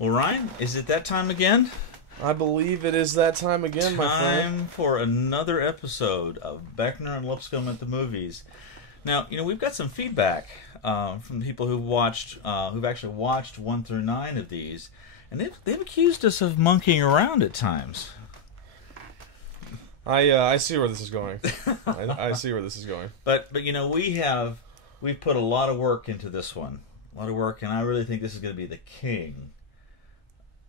Well, Ryan, is it that time again? I believe it is that time again, my friend. Time for another episode of Beckner and Lipscomb at the Movies. Now, we've got some feedback from people who've actually watched 1 through 9 of these, and they've accused us of monkeying around at times. I see where this is going. I see where this is going. But we've put a lot of work into this one, and I really think this is going to be the king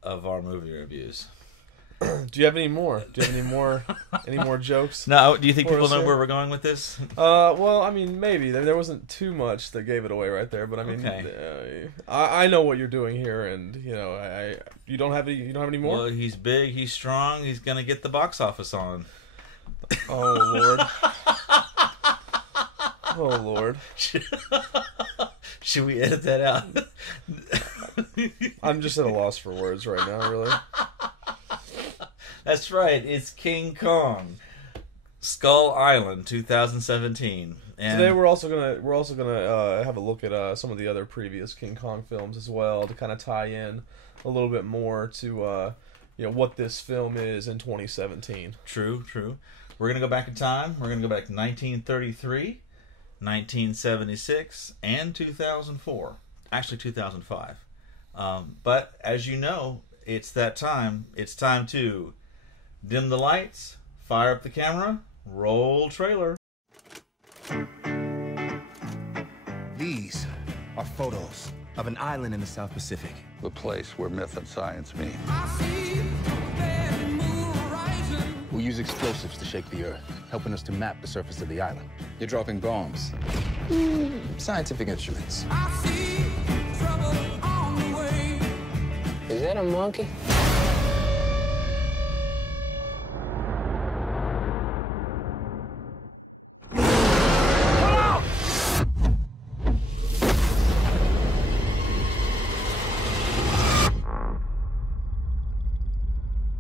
of our movie reviews. Do you have any more? Any more jokes? No. Do you think people know where we're going with this? Well, I mean, maybe there wasn't too much that gave it away right there, but I mean, okay. I know what you're doing here, and you don't have any more. Well, he's big, he's strong, he's gonna get the box office on. Oh Lord. Oh Lord. Should we edit that out? I'm just at a loss for words right now, really. That's right. It's King Kong, Skull Island, 2017. And today we're also gonna have a look at some of the other previous King Kong films as well, to kind of tie in a little bit more to what this film is in 2017. True. We're gonna go back in time. We're gonna go back to 1933, 1976, and 2004. Actually, 2005. But as you know, it's that time. It's time to dim the lights, fire up the camera, roll trailer. These are photos of an island in the South Pacific. The place where myth and science meet. We use explosives to shake the earth, helping us to map the surface of the island. You're dropping bombs. Scientific instruments. Is that a monkey?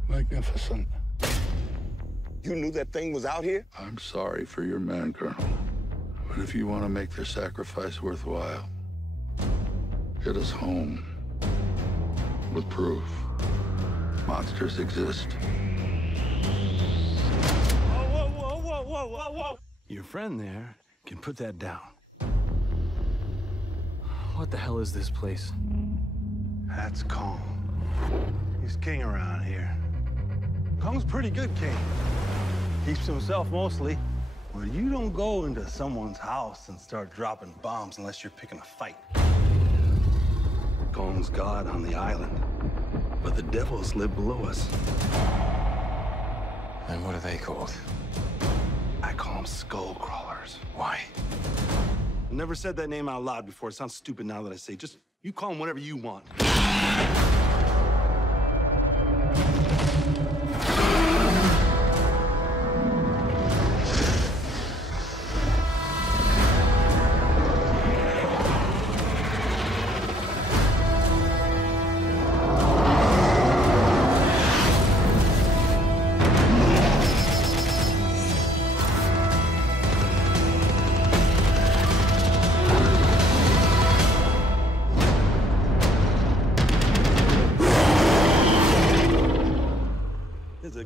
Magnificent. You knew that thing was out here? I'm sorry for your men, Colonel. But if you want to make their sacrifice worthwhile, get us home with proof. Monsters exist. Whoa. Your friend there can put that down. What the hell is this place? That's Kong. He's king around here. Kong's a pretty good king. Keeps to himself mostly. But you don't go into someone's house and start dropping bombs unless you're picking a fight. Kong's God on the island, but the devils live below us. And what are they called? I call them skull crawlers. Why? I never said that name out loud before. It sounds stupid now that I say. Just, you call them whatever you want.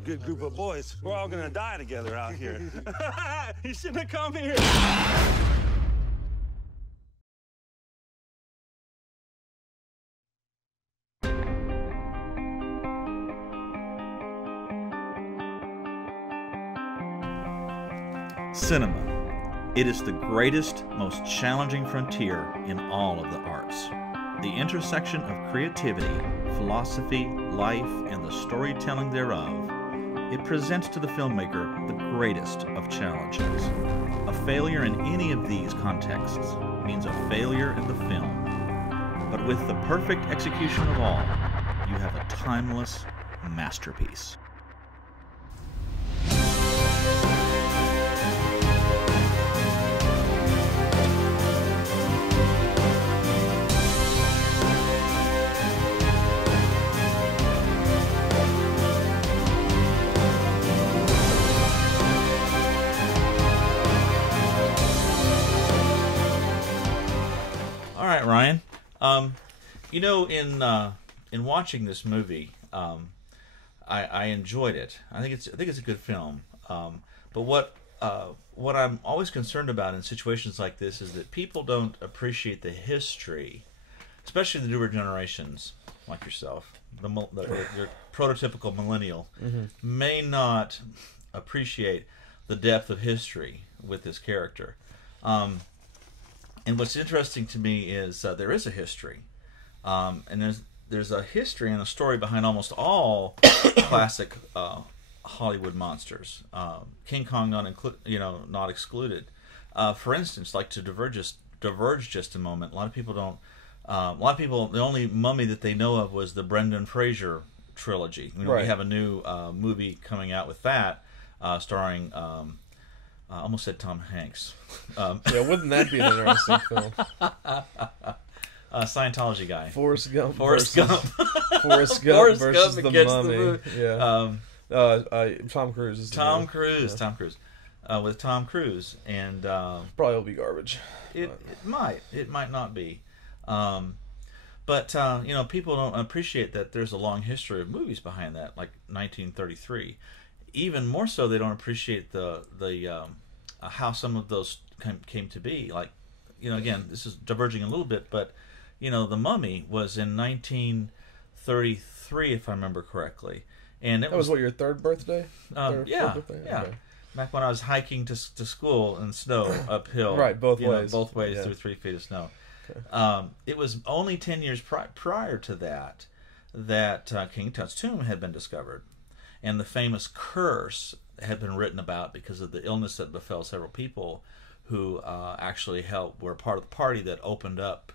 Good group of boys. We're all gonna die together out here. You shouldn't have come here. Cinema. It is the greatest, most challenging frontier in all of the arts. The intersection of creativity, philosophy, life, and the storytelling thereof. It presents to the filmmaker the greatest of challenges. A failure in any of these contexts means a failure in the film. But with the perfect execution of all, you have a timeless masterpiece. All right, Ryan. In in watching this movie, I enjoyed it. I think it's a good film. But what I'm always concerned about in situations like this is that people don't appreciate the history, especially the newer generations like yourself, your prototypical millennial, may not appreciate the depth of history with this character. And what's interesting to me is there is a history, and there's a history and a story behind almost all classic Hollywood monsters. King Kong not excluded. For instance, like to diverge just a moment. A lot of people don't. The only mummy that they know of was the Brendan Fraser trilogy. We have a new movie coming out with that, starring. I almost said Tom Hanks. Yeah, wouldn't that be an interesting film? Scientology guy. Forrest Gump versus the Mummy. Yeah. Tom Cruise is Tom Cruise. With Tom Cruise, and probably will be garbage. It might not be. But people don't appreciate that there's a long history of movies behind that, like 1933. Even more so, they don't appreciate the how some of those came to be. Like, again, this is diverging a little bit, but The Mummy was in 1933, if I remember correctly, and that was what, your third birthday? Yeah. Okay. Back when I was hiking to school in snow uphill, right, both ways through 3 feet of snow. Okay. It was only 10 years prior to that King Tut's tomb had been discovered, and the famous curse had been written about because of the illness that befell several people who actually were part of the party that opened up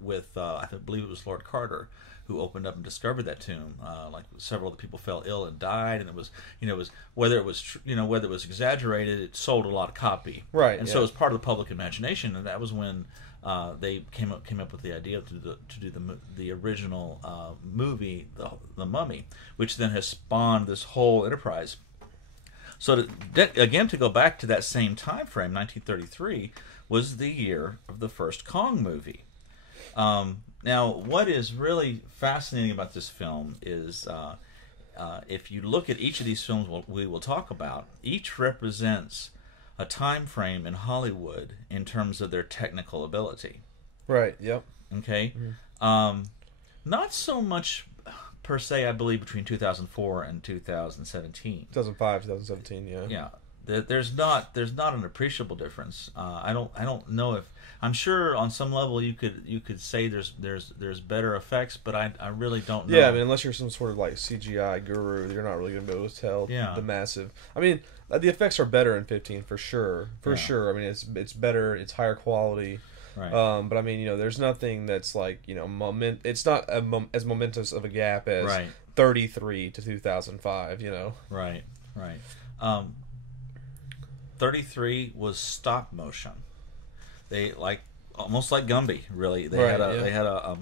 with I believe it was Lord Carter, who opened up and discovered that tomb. Like several of the people fell ill and died, and it was whether it was exaggerated, it sold a lot of copy. Right, and so it was part of the public imagination, and that was when they came up with the idea to do the original movie, the Mummy, which then has spawned this whole enterprise. So to go back to that same time frame, 1933 was the year of the first Kong movie. Now, what is really fascinating about this film is if you look at each of these films we will talk about, each represents a time frame in Hollywood in terms of their technical ability. Right, yep. Okay? Mm-hmm. Not so much per se, I believe, between 2004 and 2017. 2005, 2017, yeah. Yeah. There's not an appreciable difference. I don't know if, I'm sure on some level you could say there's better effects, but I really don't know. Yeah, I mean, unless you're some sort of like CGI guru, you're not really going to be able to tell the massive. I mean, the effects are better in 15 for sure. Sure. I mean, it's better, it's higher quality. Right. But I mean, there's nothing that's like, it's not as momentous of a gap as 33 to 2005, Right. 33 was stop motion. They almost like Gumby, really. They had a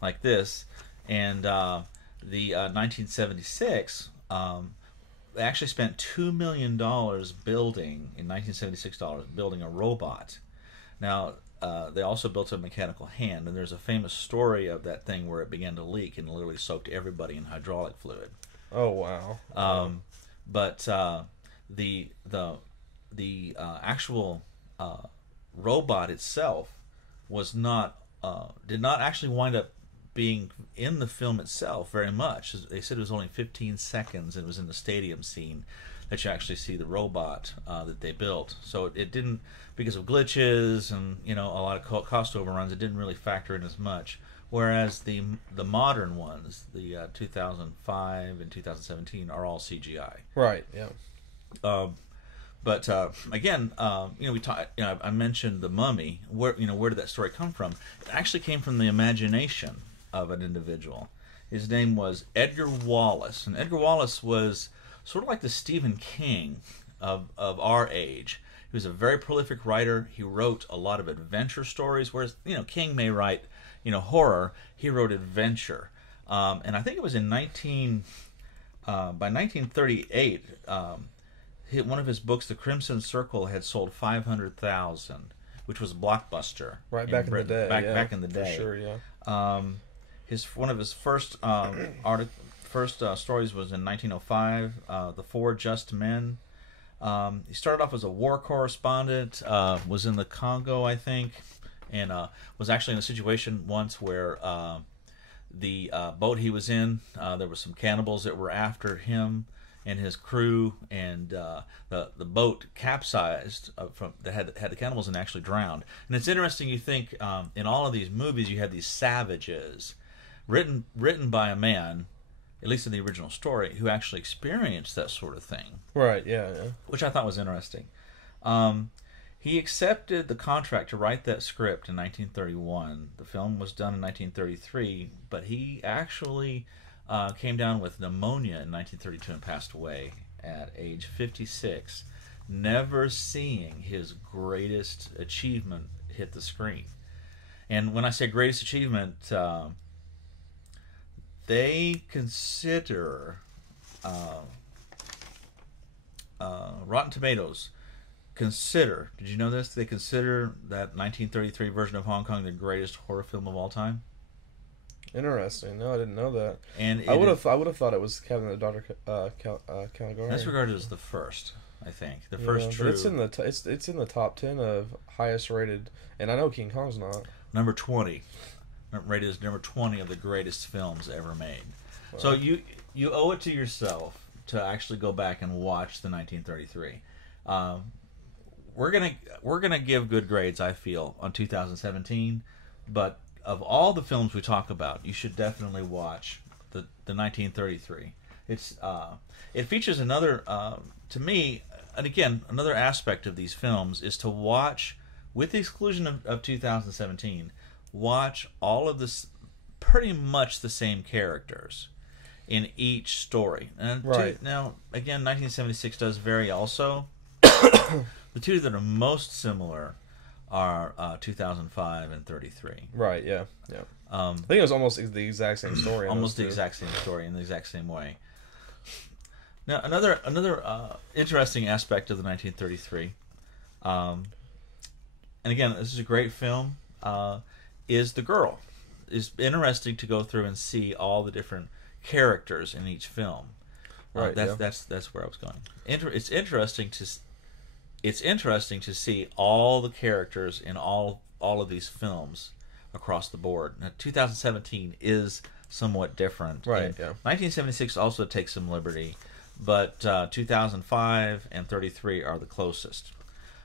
like this, and the 1976 they actually spent $2 million building a robot. Now they also built a mechanical hand, and there's a famous story of that thing where it began to leak and literally soaked everybody in hydraulic fluid. Oh wow! But the actual robot itself was did not actually wind up being in the film itself very much. They said it was only 15 seconds, and it was in the stadium scene that you actually see the robot that they built. So it didn't, because of glitches and a lot of cost overruns, it didn't really factor in as much. Whereas the modern ones, the 2005 and 2017, are all CGI. Right. Yeah. But again, we I mentioned the Mummy. Where did that story come from? It actually came from the imagination of an individual. His name was Edgar Wallace, and Edgar Wallace was sort of like the Stephen King of our age. He was a very prolific writer. He wrote a lot of adventure stories, whereas King may write horror. He wrote adventure, and I think it was by 1938. One of his books, The Crimson Circle, had sold 500,000, which was a blockbuster. Right, back in the day. Back in the day. For sure, yeah. one of his first stories was in 1905, The Four Just Men. He started off as a war correspondent, was in the Congo, I think, and was actually in a situation once where the boat he was in, there were some cannibals that were after him and his crew, and the boat capsized that had the cannibals and actually drowned. And it's interesting, you think in all of these movies you have these savages written by a man, at least in the original story, who actually experienced that sort of thing. Right, yeah. Which I thought was interesting. He accepted the contract to write that script in 1931. The film was done in 1933, but he actually came down with pneumonia in 1932 and passed away at age 56, never seeing his greatest achievement hit the screen. And when I say greatest achievement, they consider Rotten Tomatoes did you know this? They consider that 1933 version of Hong Kong the greatest horror film of all time. Interesting. No, I didn't know that. And I would have thought it was Kevin the Dr. Caligari. That's regarded as the first, I think. The first true. It's in the top 10 of highest rated, and I know King Kong's not. Number 20. Rated as number 20 of the greatest films ever made. Wow. So you owe it to yourself to actually go back and watch the 1933. We're gonna give good grades, I feel, on 2017, but of all the films we talk about, you should definitely watch the 1933. It features another, to me, and again, another aspect of these films is to watch, with the exclusion of 2017, watch all of this, pretty much the same characters in each story. And right. Now, again, 1976 does vary also. The two that are most similar are 2005 and 33. Right, yeah. I think it was almost the exact same story. Almost the exact same story in the exact same way. Now, another interesting aspect of the 1933, and again, this is a great film, is the girl. It's interesting to go through and see all the different characters in each film. Right. That's where I was going. It's interesting to see all the characters in all of these films across the board. Now, 2017 is somewhat different. Right. And yeah. 1976 also takes some liberty, but 2005 and 33 are the closest.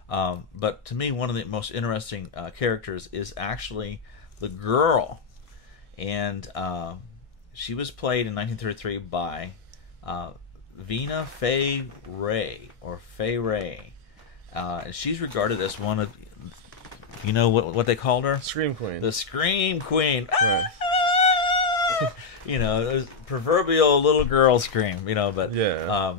But to me, one of the most interesting characters is actually the girl, and she was played in 1933 by Vina Fay Ray, or Fay Ray. She's regarded as one of, you know what they called her? Scream Queen. The Scream Queen. Right. You know, there's proverbial little girl scream. You know, but yeah.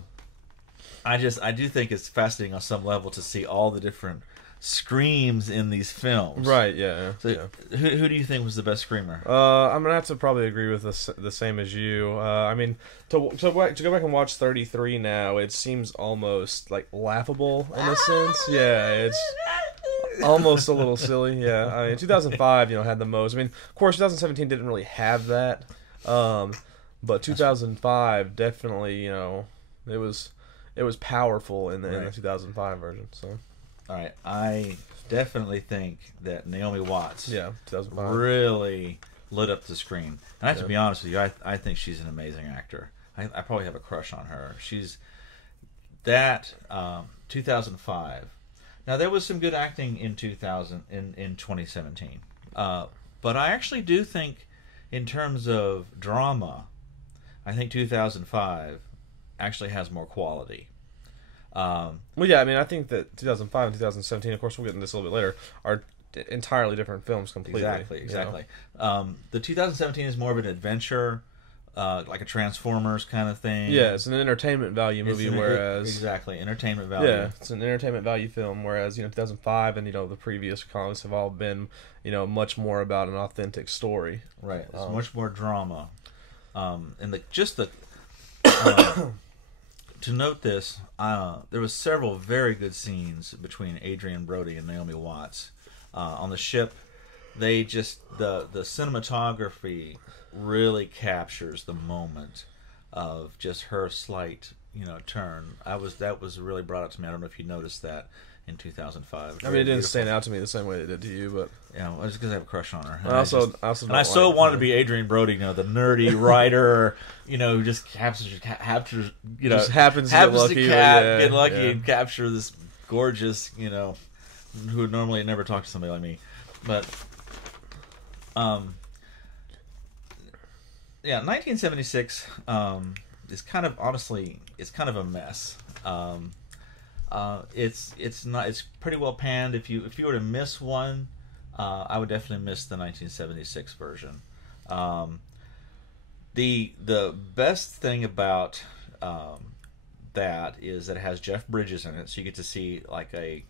I do think it's fascinating on some level to see all the different screams in these films. Right. Yeah. So, yeah. Who do you think was the best screamer? I'm gonna have to probably agree with the same as you. I mean, to go back and watch 33 now, it seems almost like laughable in a sense. Yeah, it's almost a little silly. Yeah, I mean, 2005, had the most. I mean, of course, 2017 didn't really have that, but 2005 definitely, it was powerful in the 2005 version. So. All right, I definitely think that Naomi Watts 2005. really lit up the screen. And I have to be honest with you, I think she's an amazing actor. I probably have a crush on her. She's that 2005. Now, there was some good acting in 2017. But I actually do think, in terms of drama, I think 2005 actually has more quality. Well, yeah, I mean, I think that 2005 and 2017, of course, we'll get into this a little bit later, are entirely different films completely. Exactly. The 2017 is more of an adventure, like a Transformers kind of thing. Yeah, it's an entertainment value movie, entertainment value. Yeah, it's an entertainment value film, whereas 2005 and the previous comics have all been much more about an authentic story. Right, it's much more drama, and to note this, there was several very good scenes between Adrian Brody and Naomi Watts on the ship they just the cinematography really captures the moment of just her slight, turn. That was really brought out to me. I don't know if you noticed that in 2005. I mean, it didn't stand out to me the same way it did to you, but yeah, it's because I have a crush on her. I also wanted to be Adrian Brody, the nerdy writer, who just captures, just happens to get lucky and capture this gorgeous, who would normally never talk to somebody like me, but 1976 is kind of, honestly, it's kind of a mess. It's pretty well panned. If you were to miss one, I would definitely miss the 1976 version. The best thing about that is that it has Jeff Bridges in it, so you get to see like and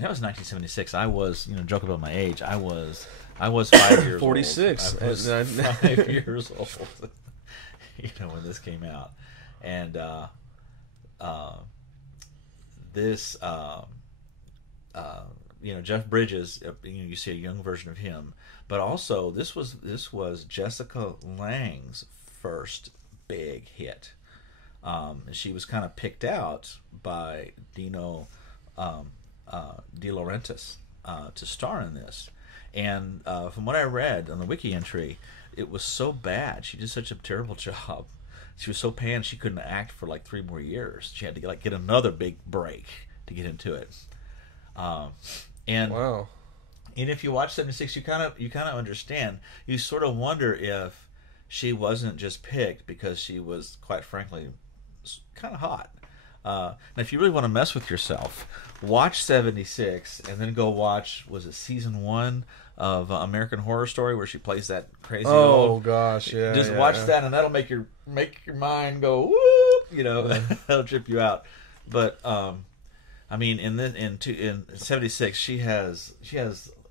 that was 1976. I was, joke about my age. I was 5 years 46. old. I was 5 years old. When this came out, and this, Jeff Bridges. You see a young version of him, but also this was Jessica Lange's first big hit. She was kind of picked out by Dino De Laurentiis to star in this, and from what I read on the wiki entry, it was so bad. She did such a terrible job. She was so panned she couldn't act for like 3 more years. She had to get another big break to get into it. And wow. And if you watch 76, you kind of understand. You sort of wonder if she wasn't just picked because she was, quite frankly, kind of hot. Now, if you really want to mess with yourself, watch 76 and then go watch, was it season 1 of American Horror Story where she plays that crazy old... gosh, yeah. Just watch that and that'll make your mind go, whoop, that'll trip you out. But, I mean, in 76, she has,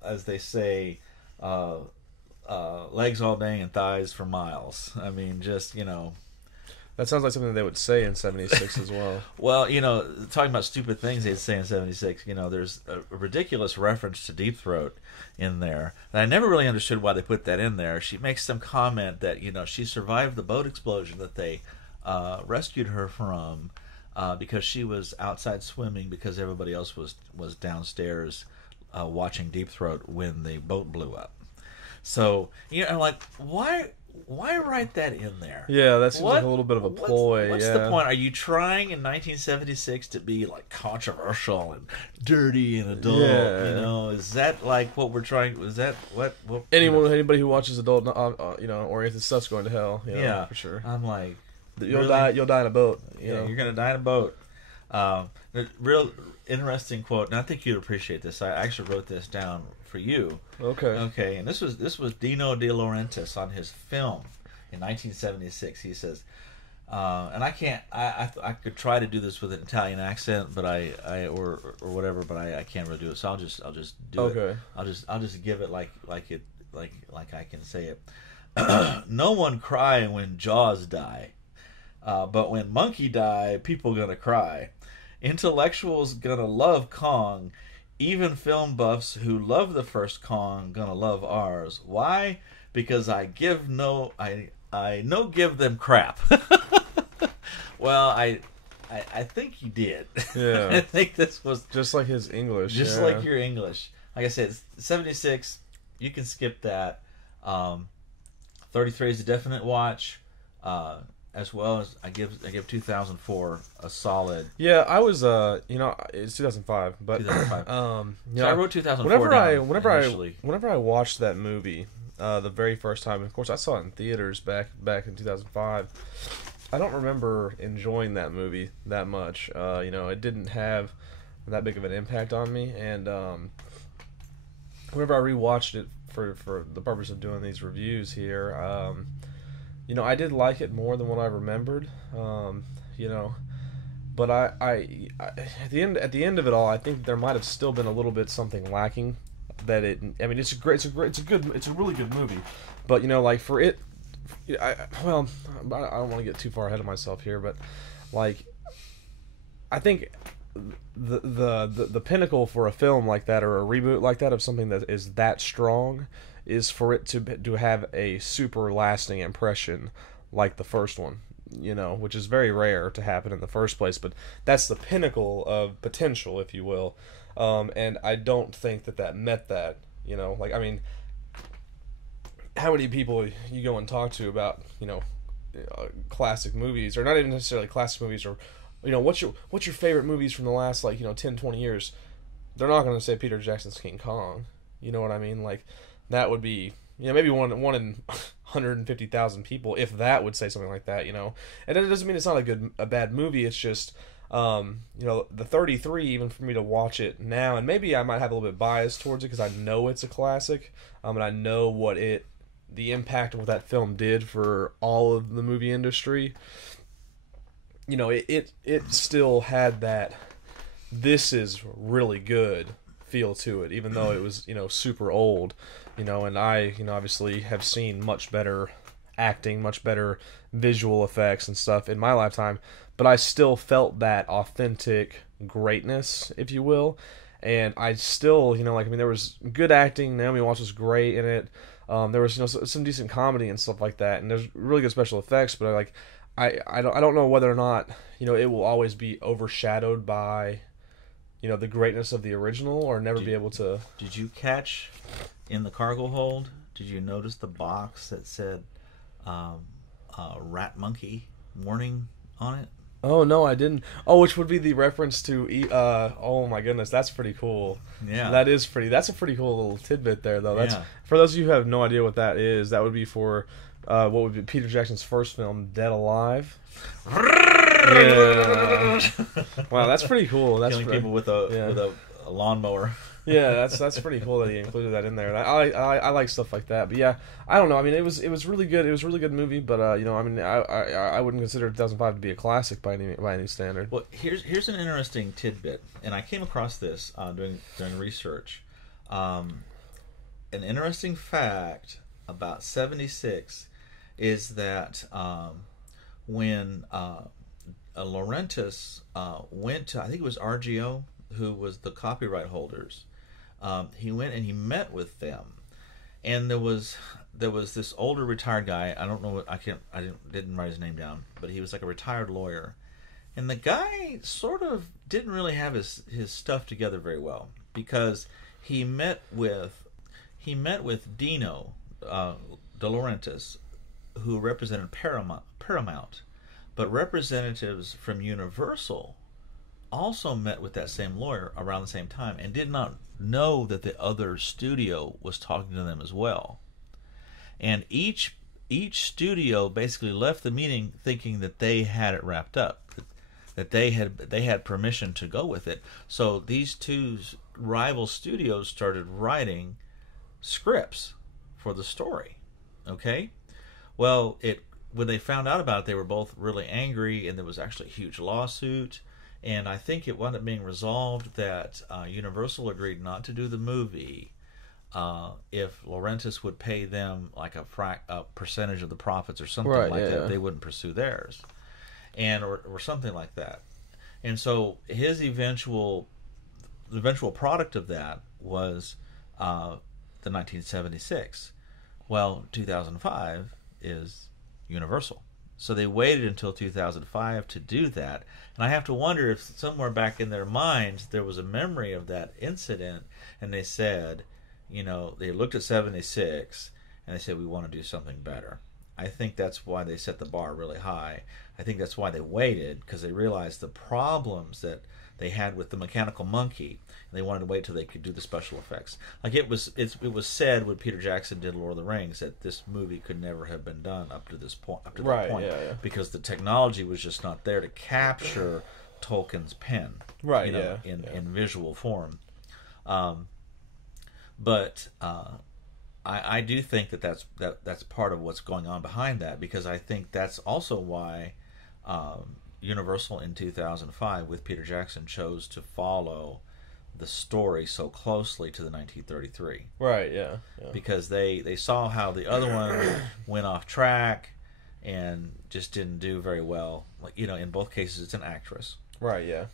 as they say, legs all day and thighs for miles. I mean, just, That sounds like something they would say in 76 as well. Well, talking about stupid things they'd say in 76, there's a ridiculous reference to Deep Throat in there. And I never really understood why they put that in there. She makes some comment that, she survived the boat explosion that they rescued her from because she was outside swimming because everybody else was downstairs watching Deep Throat when the boat blew up. So, I'm like, why write that in there? Yeah, that seems like a little bit of a ploy. What's the point? Are you trying in 1976 to be like controversial and dirty and adult? Yeah. Is that like what we're trying? Is that what anybody who watches adult, oriented stuff's going to hell? Yeah, for sure. I'm like, you'll die in a boat. You're gonna die in a boat. Real interesting quote, and I think you'd appreciate this. I actually wrote this down for you. Okay, and this was Dino De Laurentiis on his film in 1976. He says, and I could try to do this with an Italian accent, but or whatever, but I can't really do it. So I'll just do it. I'll just give it like I can say it. No one cry when Jaws die, but when Monkey die, people gonna cry. Intellectuals gonna love Kong. Even film buffs who love the first Kong gonna love ours. Why? Because I no give them crap. Well, I think he did. Yeah. I think this was just like his English. Just like your English. Like I said, 76. You can skip that. 33 is a definite watch. As well as I give 2004 a solid. Yeah, I was it's 2005, but 2005. So I wrote 2004 whenever I watched that movie the very first time. Of course, I saw it in theaters back in 2005. I don't remember enjoying that movie that much. It didn't have that big of an impact on me, and whenever I rewatched it for the purpose of doing these reviews here. I did like it more than what I remembered, but I at the end of it all, I think there might have still been a little bit something lacking. It's a really good movie, but for it, I don't want to get too far ahead of myself here, but I think the pinnacle for a film like that, or a reboot like that, of something that is that strong, is for it to have a super lasting impression like the first one, which is very rare to happen in the first place, but that's the pinnacle of potential, if you will. And I don't think that met that, I mean, how many people you go and talk to about, classic movies, or not even necessarily classic movies, or, what's your favorite movies from the last, 10, 20 years? They're not going to say Peter Jackson's King Kong. You know what I mean? Like, that would be, maybe one in 150,000 people, if that, would say something like that, And it doesn't mean it's not a bad movie. It's just, the 33, even for me to watch it now, and maybe I might have a little bit bias towards it because I know it's a classic, and I know the impact of what that film did for all of the movie industry. It still had that this is really good feel to it, even though it was, super old, and I, obviously have seen much better acting, much better visual effects and stuff in my lifetime, but I still felt that authentic greatness, if you will, and I still, there was good acting, Naomi Watts was great in it, there was, some decent comedy and stuff like that, and there's really good special effects, but I don't know whether or not, it will always be overshadowed by, the greatness of the original, or never be able to. Did you catch in the cargo hold? Did you notice the box that said rat monkey warning on it? Oh no, I didn't. Oh, which would be the reference to oh my goodness, that's pretty cool. Yeah, that's a pretty cool little tidbit there, though. That's for those of you who have no idea what that is. That would be for what would be Peter Jackson's first film, Dead Alive. Yeah. Wow, that's pretty cool. That's killing people with a lawnmower. Yeah, that's pretty cool that he included that in there. I like stuff like that. But yeah, I don't know. I mean, it was really good. It was a really good movie. But I wouldn't consider 2005 to be a classic by any standard. Well, here's an interesting tidbit, and I came across this during research. An interesting fact about '76 is that when Laurentiis went to, I think it was RGO, who was the copyright holders. He went and he met with them, and there was this older retired guy. I don't know what I didn't write his name down, but he was like a retired lawyer, and the guy sort of didn't really have his stuff together very well, because he met with Dino De Laurentiis, who represented Paramount, but representatives from Universal also met with that same lawyer around the same time and did not know that the other studio was talking to them as well. And each studio basically left the meeting thinking that they had it wrapped up, that they had permission to go with it. So these two rival studios started writing scripts for the story. Okay? Well, when they found out about it, they were both really angry, and there was actually a huge lawsuit. And I think it wound up being resolved that Universal agreed not to do the movie if Laurentiis would pay them like a percentage of the profits or something that. They wouldn't pursue theirs, and or something like that. And so his eventual product of that was the 1976. Well, 2005 is Universal. So they waited until 2005 to do that. And I have to wonder if somewhere back in their minds there was a memory of that incident, and they said, they looked at 76 and they said, we want to do something better. I think that's why they set the bar really high. I think that's why they waited, because they realized the problems that they had with the mechanical monkey. And they wanted to wait till they could do the special effects. Like it was said when Peter Jackson did Lord of the Rings that this movie could never have been done up to that point, because the technology was just not there to capture Tolkien's pen, in visual form. But I do think that's part of what's going on behind that, because I think that's also why Universal in 2005 with Peter Jackson chose to follow the story so closely to the 1933. Right, yeah. Because they saw how the other one went off track and just didn't do very well. Like, in both cases it's an actress. Right. Yeah.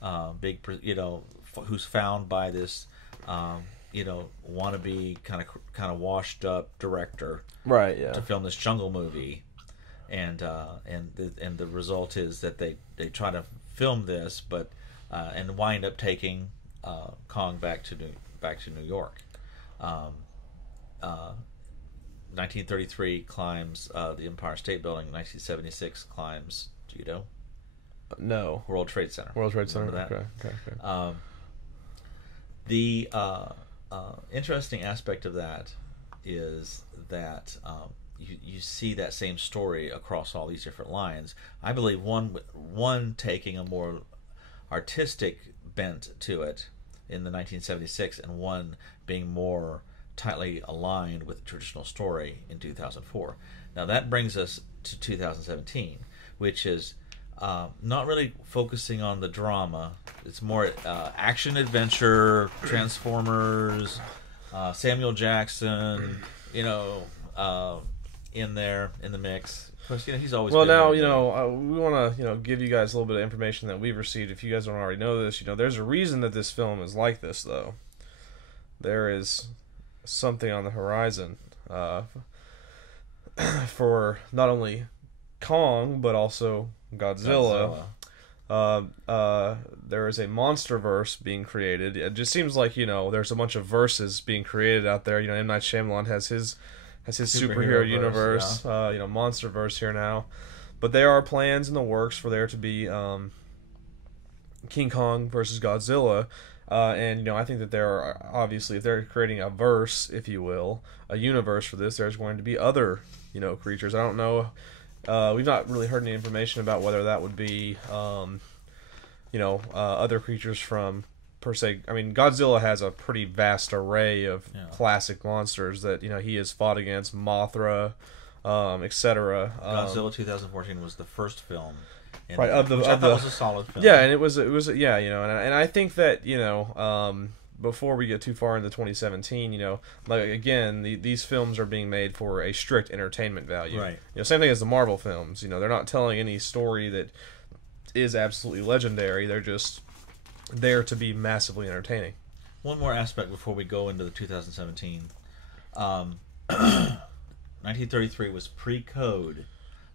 Who's found by this, wannabe kind of washed up director. Right. Yeah. To film this jungle movie, and the result is that they try to film this, but and wind up taking Kong back to New York. 1933 climbs the Empire State Building. 1976 climbs. Do you know? No. World Trade Center. World Trade Center. Remember that? Okay. The interesting aspect of that is that you see that same story across all these different lines. I believe one taking a more artistic bent to it in the 1976, and one being more tightly aligned with the traditional story in 2004. Now that brings us to 2017, which is not really focusing on the drama. It's more action adventure, Transformers, Samuel Jackson, in there in the mix. Of course, he's always well. been Now in we want to give you guys a little bit of information that we've received. If you guys don't already know this, there's a reason that this film is like this, though. There is something on the horizon for not only Kong but also Godzilla. There is a monsterverse being created. It just seems like there's a bunch of verses being created out there. M. Night Shyamalan has his superhero universe, monsterverse here now. But there are plans in the works for there to be King Kong versus Godzilla. And I think that there are, obviously, if they're creating a verse, if you will, a universe for this, there's going to be other creatures. I don't know. We've not really heard any information about whether that would be other creatures from, per se. I mean, Godzilla has a pretty vast array of classic monsters that he has fought against, Mothra, etc. Godzilla 2014 was the first film. Right, I thought was a solid film. Yeah, and it was and I think that before we get too far into 2017, these films are being made for a strict entertainment value. Right. Same thing as the Marvel films. They're not telling any story that is absolutely legendary. They're just there to be massively entertaining. One more aspect before we go into the 2017. 1933 was pre-code,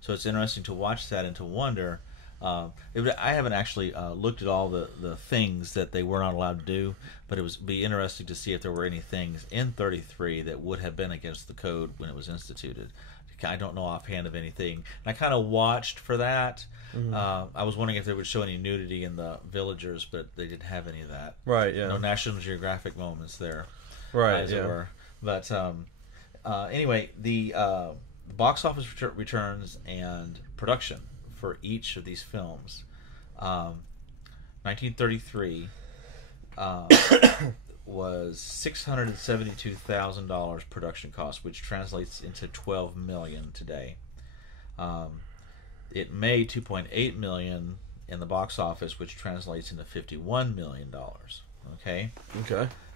so it's interesting to watch that and to wonder. I haven't actually looked at all the things that they were not allowed to do, but it would be interesting to see if there were any things in 33 that would have been against the code when it was instituted. I don't know offhand of anything. And I kind of watched for that. Mm-hmm. I was wondering if they would show any nudity in the villagers, but they didn't have any of that. Right, yeah. No National Geographic moments there. Right, as it were. But anyway, the box office returns and production for each of these films. 1933 was $672,000 production cost, which translates into $12 million today. It made $2.8 million in the box office, which translates into $51 million. Okay.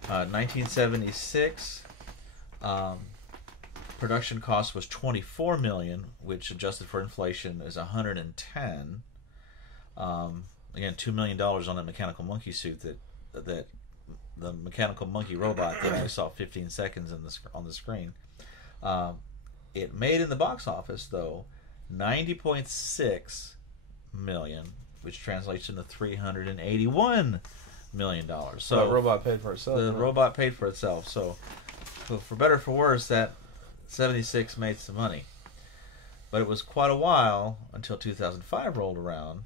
1976. Production cost was $24 million, which adjusted for inflation is $110. Again, $2 million on that mechanical monkey suit that the mechanical monkey robot that I saw 15 seconds on the screen. It made in the box office though $90.6 million, which translates into $381 million. So the robot paid for itself. The robot paid for itself. So for better or for worse, that 76 made some money. But it was quite a while until 2005 rolled around.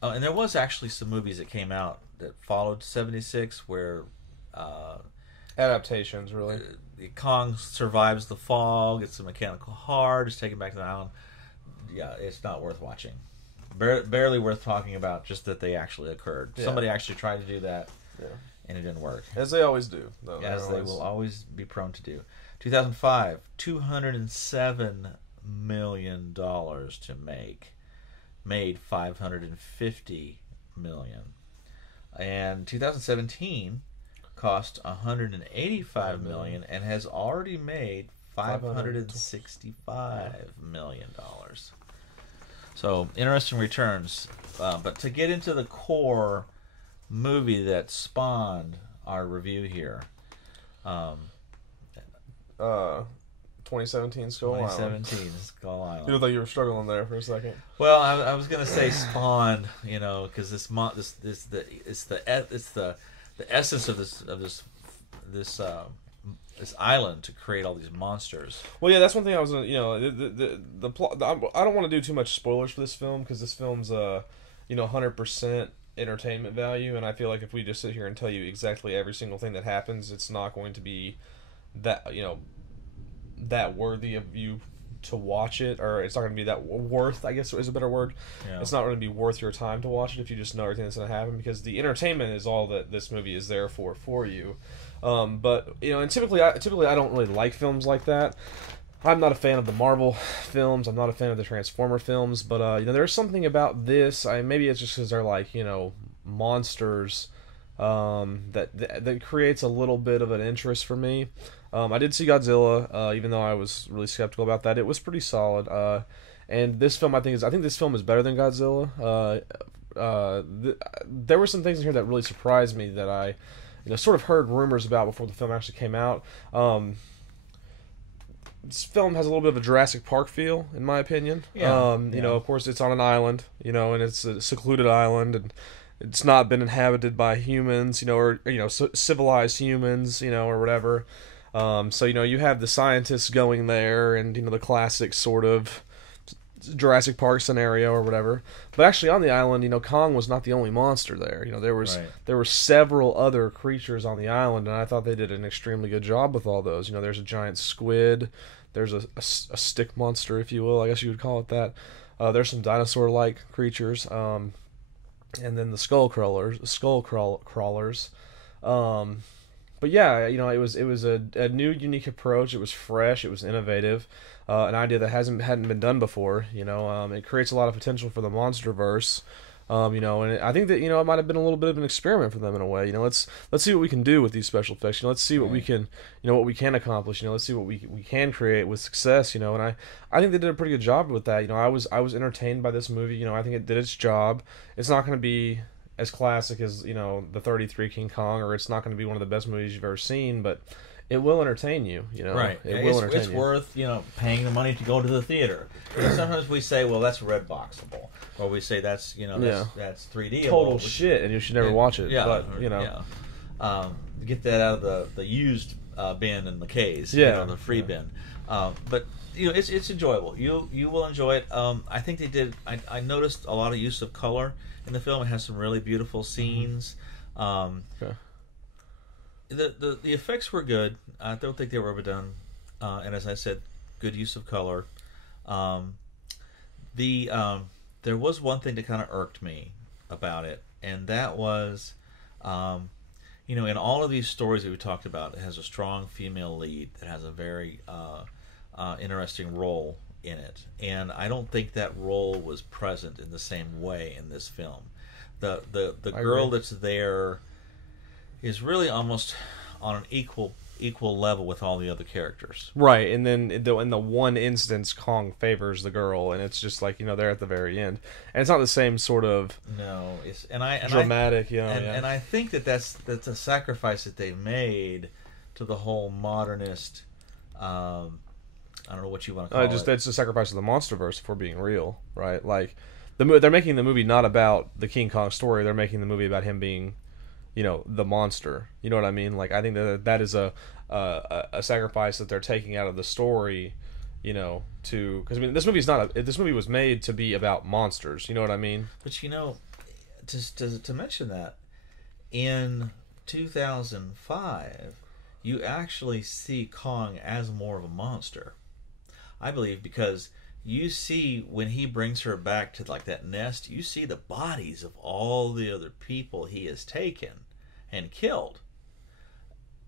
And there was actually some movies that came out that followed 76 where adaptations, really. Kong survives the fall, gets a mechanical heart, is taken back to the island. Yeah, it's not worth watching. Barely worth talking about, just that they actually occurred. Yeah. Somebody actually tried to do that, and it didn't work. As they always do, though. As they will always be prone to do. 2005, $207 million to make. Made $550 million. And 2017 cost $185 million and has already made $565 million. So interesting returns. But to get into the core movie that spawned our review here, 2017 Skull Island. 2017 Skull Island. You look like you were struggling there for a second. Well, I was gonna say spawned, because it's the essence of this island to create all these monsters. Well, yeah, that's one thing I was, the plot. I don't want to do too much spoilers for this film because this film's 100% entertainment value, and I feel like if we just sit here and tell you exactly every single thing that happens, it's not going to be that that worthy of you to watch it, or it's not going to be that worth, I guess is a better word. Yeah. It's not going to be worth your time to watch it if you just know everything that's going to happen, because the entertainment is all that this movie is there for you. But and typically I don't really like films like that. I'm not a fan of the Marvel films. I'm not a fan of the Transformer films. But there's something about this. Maybe it's just because they're like monsters that creates a little bit of an interest for me. I did see Godzilla, even though I was really skeptical about that. It was pretty solid. And this film, I think this film is better than Godzilla. There were some things in here that really surprised me that I sort of heard rumors about before the film actually came out. This film has a little bit of a Jurassic Park feel, in my opinion. Yeah. Of course, it's on an island, and it's a secluded island, and it's not been inhabited by humans, or civilized humans, or whatever. So you have the scientists going there, and the classic sort of Jurassic Park scenario or whatever. But actually, on the island, Kong was not the only monster there. There were several other creatures on the island, and I thought they did an extremely good job with all those. There's a giant squid, there's a stick monster, if you will, I guess you would call it that. There's some dinosaur-like creatures, and then the skull crawlers. But yeah, it was a new, unique approach. It was fresh. It was innovative. An idea that hadn't been done before. It creates a lot of potential for the MonsterVerse. And I think that it might have been a little bit of an experiment for them in a way. Let's see what we can do with these special effects. Let's see what we can what we can accomplish. Let's see what we can create with success. And I think they did a pretty good job with that. I was entertained by this movie. I think it did its job. It's not going to be as classic as the 33 King Kong, or it's not going to be one of the best movies you've ever seen, but it will entertain you. Right. It's worth paying the money to go to the theater. Sometimes we say, well, that's red boxable, or we say that's that's 3D. Total shit, and you should never watch it. Yeah, but get that out of the used bin in the case. The free bin. But it's enjoyable. You will enjoy it. I think they did. I noticed a lot of use of color in the film. It has some really beautiful scenes. Okay. The effects were good. I don't think they were overdone. And as I said, good use of color. There was one thing that kind of irked me about it, and that was, in all of these stories that we talked about, it has a strong female lead that has a very interesting role in it, and I don't think that role was present in the same way in this film. The girl that's there is really almost on an equal level with all the other characters. Right, and then in the one instance, Kong favors the girl, and it's just like they're at the very end, and it's not the same sort of dramatic. And I think that's a sacrifice that they've made to the whole modernist. I don't know what you want to call it. It's a sacrifice of the MonsterVerse, if we're being real, right? Like they're making the movie not about the King Kong story; they're making the movie about him being, the monster. You know what I mean? Like I think that is a sacrifice that they're taking out of the story, because this movie was made to be about monsters. You know what I mean? But to mention that, in 2005, you actually see Kong as more of a monster. I believe, because you see when he brings her back to like that nest, you see the bodies of all the other people he has taken and killed,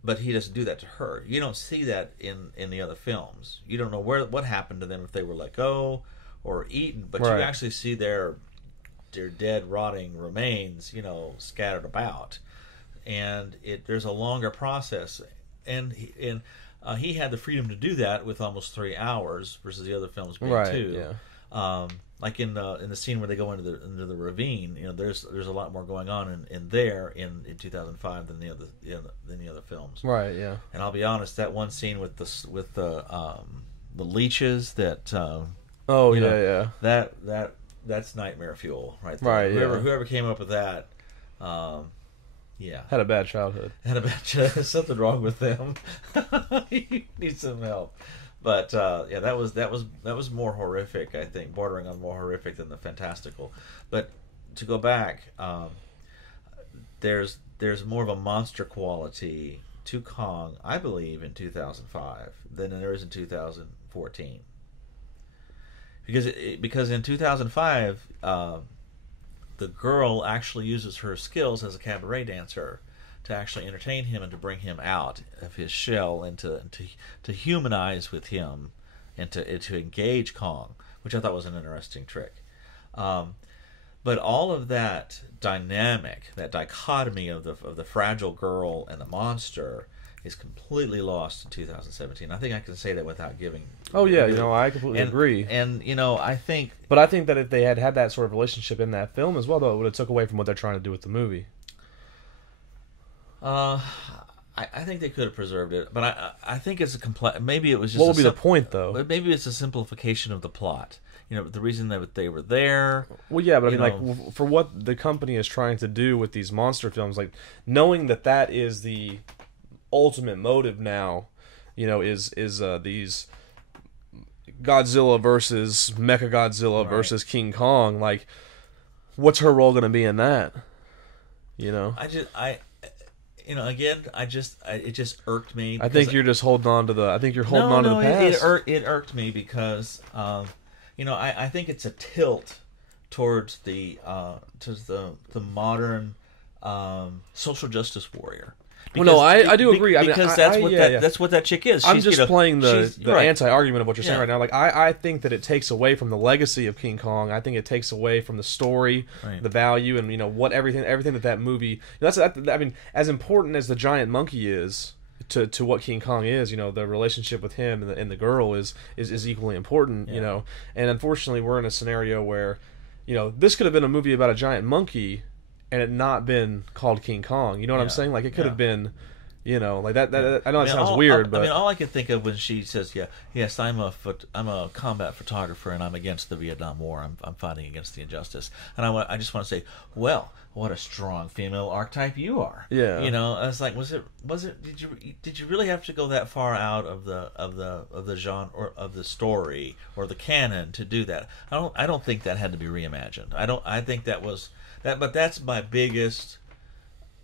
but he doesn't do that to her. You don't see that in the other films. You don't know what happened to them, if they were let go or eaten, but right. You actually see their dead, rotting remains, scattered about, and there's a longer process, and he had the freedom to do that with almost 3 hours versus the other films being 2. Yeah. like in the scene where they go into the ravine, you know, there's a lot more going on in 2005 than the other films. Right. Yeah. And I'll be honest, that one scene with the leeches that that's nightmare fuel right there. Right. Whoever came up with that, had a bad childhood. There's something wrong with them. You need some help. But that was more horrific, I think, bordering on more horrific than the fantastical. But to go back, there's more of a monster quality to Kong, I believe, in 2005 than there is in 2014. Because in 2005, the girl actually uses her skills as a cabaret dancer to actually entertain him and to bring him out of his shell and to humanize with him and to engage Kong, which I thought was an interesting trick. But all of that dynamic, that dichotomy of the fragile girl and the monster, is completely lost in 2017. I think I can say that without giving. Oh yeah, I completely agree. And I think. But I think that if they had that sort of relationship in that film as well, though, it would have took away from what they're trying to do with the movie. I think they could have preserved it, but I think it's maybe it was just. What would be the point, though? But maybe it's a simplification of the plot. The reason that they were there. Well, yeah, but I mean, like, for what the company is trying to do with these monster films, like, knowing that is the ultimate motive now, is these Godzilla versus Mechagodzilla versus King Kong. Like, what's her role going to be in that? It just irked me. I think you're just holding on to the. I think you're holding on to the past. It irked me because, I think it's a tilt towards the modern social justice warrior. Because, I do agree. Because that's what that chick is. I'm just playing the anti-argument of what you're saying right now. Like, I think that it takes away from the legacy of King Kong. I think it takes away from the story, the value, and what everything that movie. I mean, as important as the giant monkey is to what King Kong is, the relationship with him and the girl is equally important. And unfortunately, we're in a scenario where, this could have been a movie about a giant monkey and it not been called King Kong. You know what I'm saying? Like, it could have been, like that. I know that sounds weird, but all I can think of when she says, "Yes, I'm a combat photographer, and I'm against the Vietnam War. I'm fighting against the injustice." And I just want to say, well, what a strong female archetype you are. Yeah. I was like, was it? Did you really have to go that far out of the genre or of the story or the canon to do that? I don't think that had to be reimagined. I think that was. But that's my biggest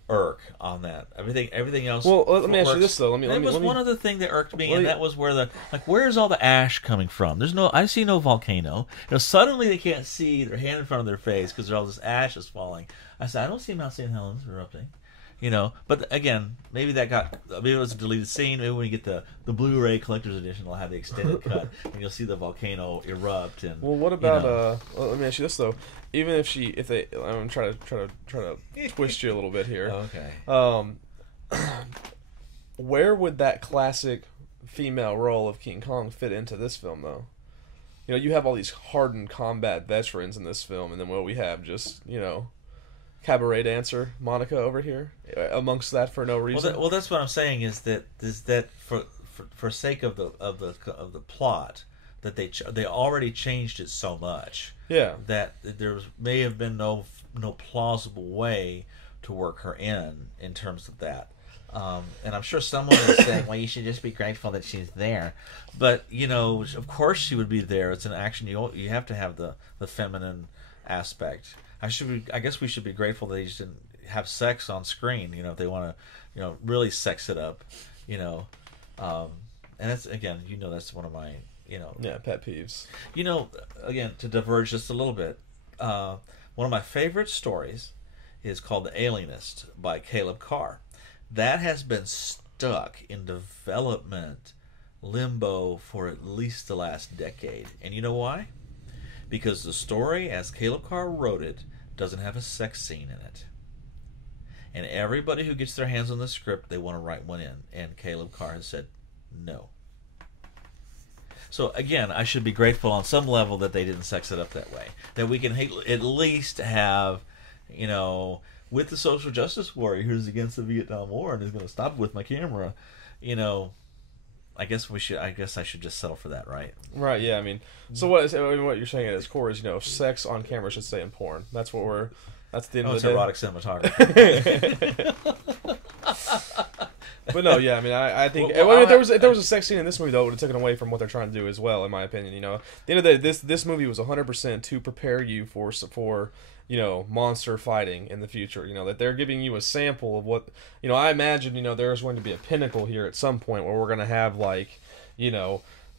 irk on that. Everything else. Well, let me ask you this though. There was one other thing that irked me, and that was where's all the ash coming from? I see no volcano. Suddenly they can't see their hand in front of their face because all this ash is falling. I said, I don't see Mount St. Helens erupting. But again, maybe it was a deleted scene. Maybe when you get the Blu-ray collector's edition, they'll have the extended cut, and you'll see the volcano erupt. And well, what about let me ask you this though. Even if they, I'm trying to twist you a little bit here. Okay. Where would that classic female role of King Kong fit into this film though? You have all these hardened combat veterans in this film, and then we have just cabaret dancer Monica over here amongst that for no reason. Well, that's what I'm saying is that for sake of the plot, that they already changed it so much. Yeah. That there may have been no plausible way to work her in terms of that. And I'm sure someone is saying, well, you should just be grateful that she's there. But, of course she would be there. It's an action. You have to have the feminine aspect. I guess we should be grateful that they just didn't have sex on screen, if they want to, really sex it up, and that's, again, that's one of my, pet peeves. Again, to diverge just a little bit, one of my favorite stories is called The Alienist by Caleb Carr. That has been stuck in development limbo for at least the last decade. And you know why? Because the story, as Caleb Carr wrote it, doesn't have a sex scene in it. And everybody who gets their hands on the script, they want to write one in. And Caleb Carr has said, no. So again, I should be grateful on some level that they didn't sex it up that way. That we can at least have, with the social justice warrior who's against the Vietnam War and is going to stop it with my camera, I guess I should just settle for that, right? Right. Yeah. I mean, so what you're saying at its core is, sex on camera should stay in porn. That's what we're. That's the end of the day. Erotic cinematography. But no, yeah, I mean, I think if there was a sex scene in this movie, though, it would have taken away from what they're trying to do as well, in my opinion. At the end of the day, this movie was 100% to prepare you for monster fighting in the future. That they're giving you a sample of what I imagine. There's going to be a pinnacle here at some point where we're going to have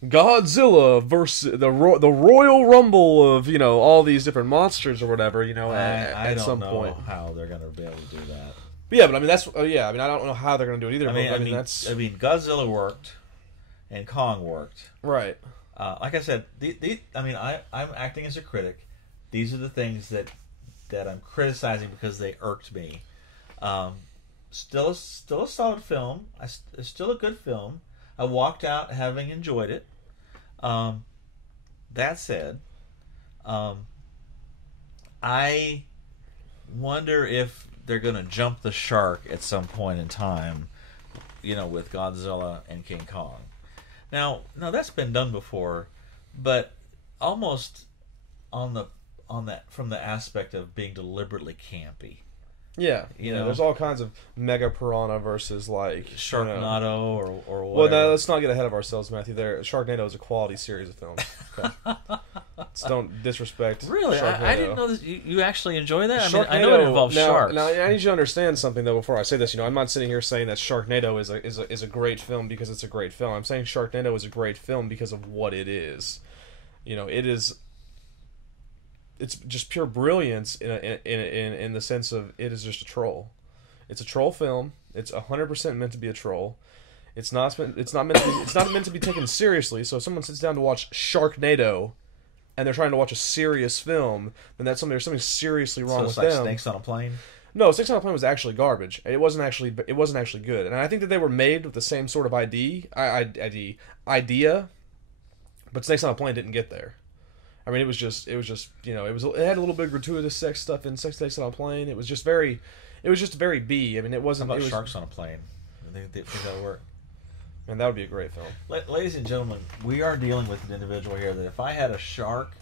Godzilla versus the Royal Rumble of all these different monsters or whatever. At some point. I don't know how they're going to be able to do that. But yeah, but I mean I don't know how they're going to do it either. I mean, Godzilla worked, and Kong worked. Right. Like I said, I'm acting as a critic. These are the things that I'm criticizing because they irked me. Still a solid film. It's still a good film. I walked out having enjoyed it. That said, I wonder if they're going to jump the shark at some point in time, with Godzilla and King Kong. Now that's been done before, but almost on that from the aspect of being deliberately campy. Yeah, there's all kinds of mega piranha versus Sharknado or whatever. Well, no, let's not get ahead of ourselves, Matthew. Sharknado is a quality series of films. Okay. Don't disrespect. Really, I didn't know that you actually enjoy that. I know Sharknado, it involves sharks. Now, I need you to understand something though. Before I say this, I'm not sitting here saying that Sharknado is a great film because it's a great film. I'm saying Sharknado is a great film because of what it is. It is. It's just pure brilliance in the sense of it is just a troll. It's a troll film. It's 100% meant to be a troll. It's not meant to be taken seriously. So if someone sits down to watch Sharknado, and they're trying to watch a serious film, then there's something seriously wrong with them. Snakes on a Plane. No, Snakes on a Plane was actually garbage. It wasn't actually good, and I think that they were made with the same sort of idea, but Snakes on a Plane didn't get there. I mean, it had a little bit of gratuitous sex stuff in Snakes on a Plane. It was just very B. I mean, it wasn't. How about Sharks on a Plane? I think that'll work. And that would be a great film. Ladies and gentlemen, we are dealing with an individual here that if I had a shark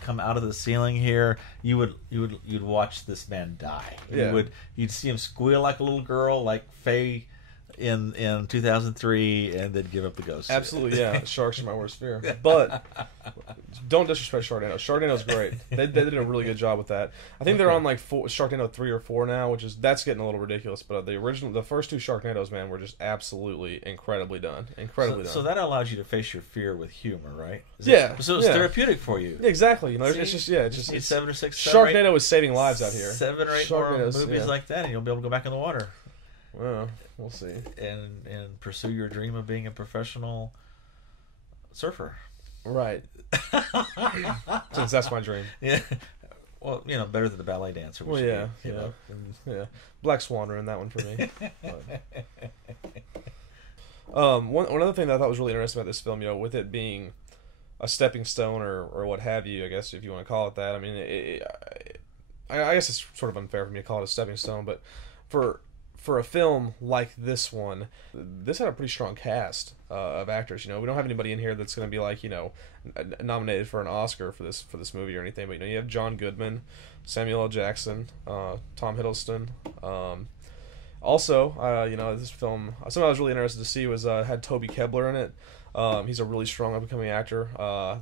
come out of the ceiling here, you'd watch this man die. Yeah. You'd see him squeal like a little girl, like Faye in 2003, and then give up the ghost. Absolutely, yeah. Sharks are my worst fear. But don't disrespect Sharknado. Sharknado's great. They did a really good job with that. I think they're on Sharknado 3 or 4 now, that's getting a little ridiculous. But the first 2 Sharknados, man, were just absolutely incredibly done. So that allows you to face your fear with humor, right? So it's therapeutic for you. Yeah, exactly. It's just 7 or 6. Sharknado is saving lives out here. 7 or 8 more movies like that, and you'll be able to go back in the water. Well, we'll see. And pursue your dream of being a professional surfer. Right. Since that's my dream. Yeah. Well, better than the ballet dancer. Well, yeah. Yeah. Black Swan in that one for me. One other thing that I thought was really interesting about this film, with it being a stepping stone or what have you, I guess, if you want to call it that. I mean, I guess it's sort of unfair for me to call it a stepping stone, but for a film like this one, this had a pretty strong cast of actors. We don't have anybody in here that's going to be nominated for an Oscar for this movie or anything. But you have John Goodman, Samuel L. Jackson, Tom Hiddleston. Also, this film, something I was really interested to see was had Toby Kebbell in it. He's a really strong up-and-coming actor.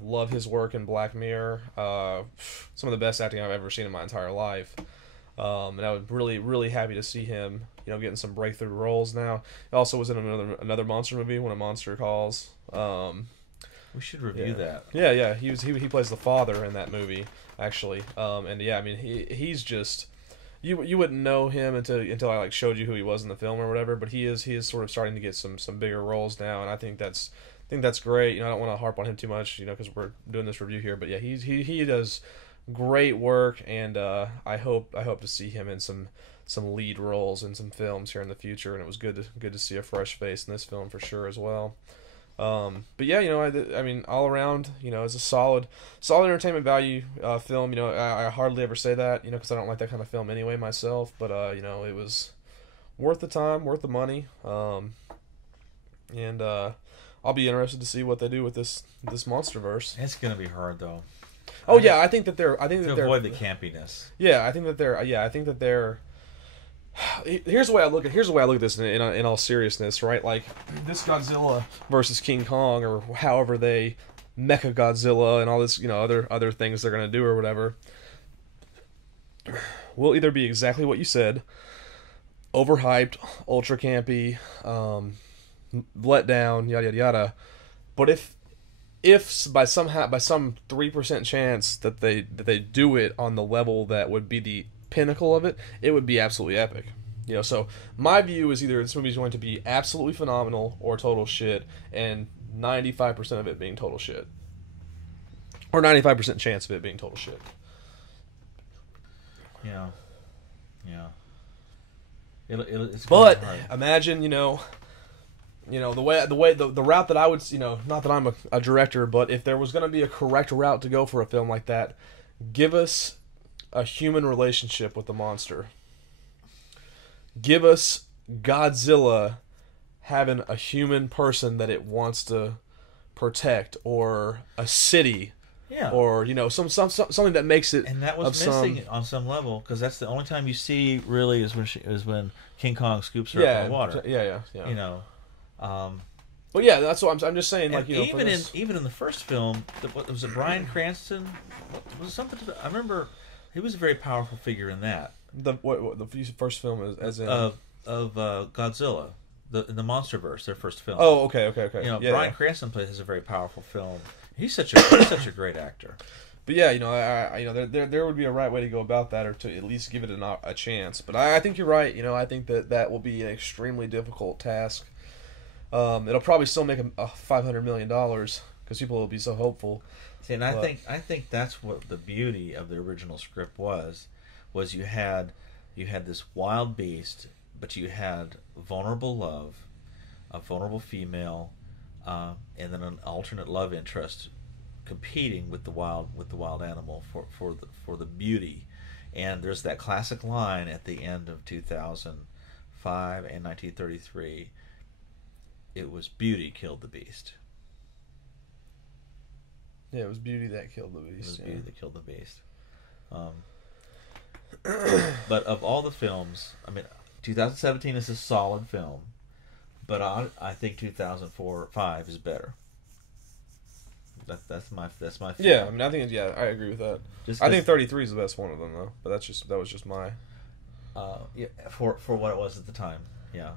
Love his work in Black Mirror. Some of the best acting I've ever seen in my entire life. And I was really, really happy to see him, getting some breakthrough roles now. He also was in another monster movie, When a Monster Calls. We should review that. Yeah. He plays the father in that movie, actually. And yeah, I mean, he's just you wouldn't know him until I showed you who he was in the film or whatever. But he is sort of starting to get some bigger roles now, and I think that's great. I don't want to harp on him too much, because we're doing this review here. But yeah, he does great work, and I hope to see him in some lead roles in some films here in the future. And it was good to see a fresh face in this film for sure as well. But yeah, I mean, all around, it's a solid entertainment value film. I hardly ever say that, because I don't like that kind of film anyway myself. But it was worth the time, worth the money. And I'll be interested to see what they do with this MonsterVerse. It's gonna be hard though. Oh yeah, I think that they're avoid the campiness. Yeah, I think that they're. Here's the way I look at this in all seriousness, right? Like this Godzilla versus King Kong, or however they Mecha Godzilla and all this, other things they're gonna do or whatever, will either be exactly what you said, overhyped, ultra campy, let down, yada yada yada. But if by some 3% chance that they do it on the level that would be the pinnacle of it, it would be absolutely epic. So my view is either this movie is going to be absolutely phenomenal or total shit, and 95% of it being total shit, or 95% chance of it being total shit. Yeah. It's but hard. imagine, the route that I would, not that I'm a director, but if there was going to be a correct route to go for a film like that, give us a human relationship with the monster. Give us Godzilla having a human person that it wants to protect, or a city, or something that makes it. And that was missing on some level, because that's the only time you see really is when King Kong scoops her up in the water. Yeah. But yeah, that's what I'm just saying. Like, even in the first film, was it Bryan Cranston? Was it something? I remember he was a very powerful figure in that. The first film is as in of Godzilla, in the MonsterVerse, their first film. Oh, okay. Bryan Cranston has a very powerful film. He's such a great actor. But yeah, there would be a right way to go about that, or to at least give it a chance. But I think you're right. I think that will be an extremely difficult task. It'll probably still make a $500 million because people will be so hopeful. See, and I think that's what the beauty of the original script was you had this wild beast, but you had vulnerable love, a vulnerable female, and then an alternate love interest competing with the wild animal for the beauty. And there's that classic line at the end of 2005 and 1933. It was beauty killed the beast. Yeah, it was beauty that killed the beast. It was beauty that killed the beast. But of all the films, 2017 is a solid film, but I think 2005 is better. That's my feeling. Yeah, I agree with that. I think 33 is the best one of them though, but that was just my. For what it was at the time. Yeah.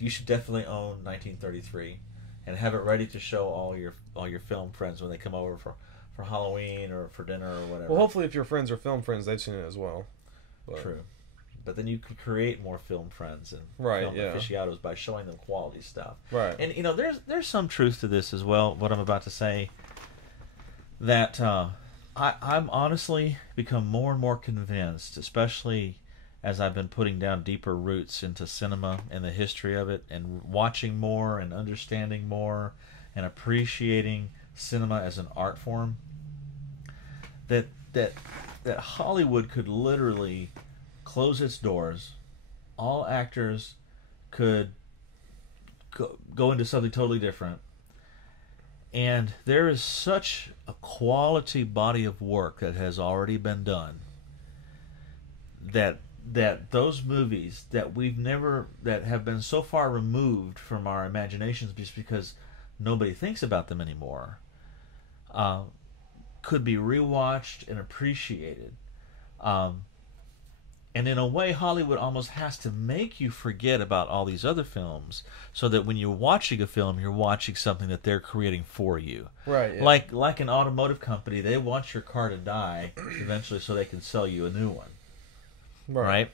You should definitely own 1933 and have it ready to show all your film friends when they come over for Halloween or for dinner or whatever. Well, hopefully if your friends are film friends, they've seen it as well. But. True. But then you could create more film friends and film aficionados by showing them quality stuff. Right. And there's some truth to this as well, what I'm about to say, that I'm honestly become more and more convinced, especially as I've been putting down deeper roots into cinema and the history of it, and watching more and understanding more and appreciating cinema as an art form, that Hollywood could literally close its doors, all actors could go into something totally different, and there is such a quality body of work that has already been done that those movies that that have been so far removed from our imaginations just because nobody thinks about them anymore, could be rewatched and appreciated. And in a way, Hollywood almost has to make you forget about all these other films, so that when you're watching a film, you're watching something that they're creating for you. Right. Yeah. Like an automotive company, they want your car to die eventually so they can sell you a new one. Right?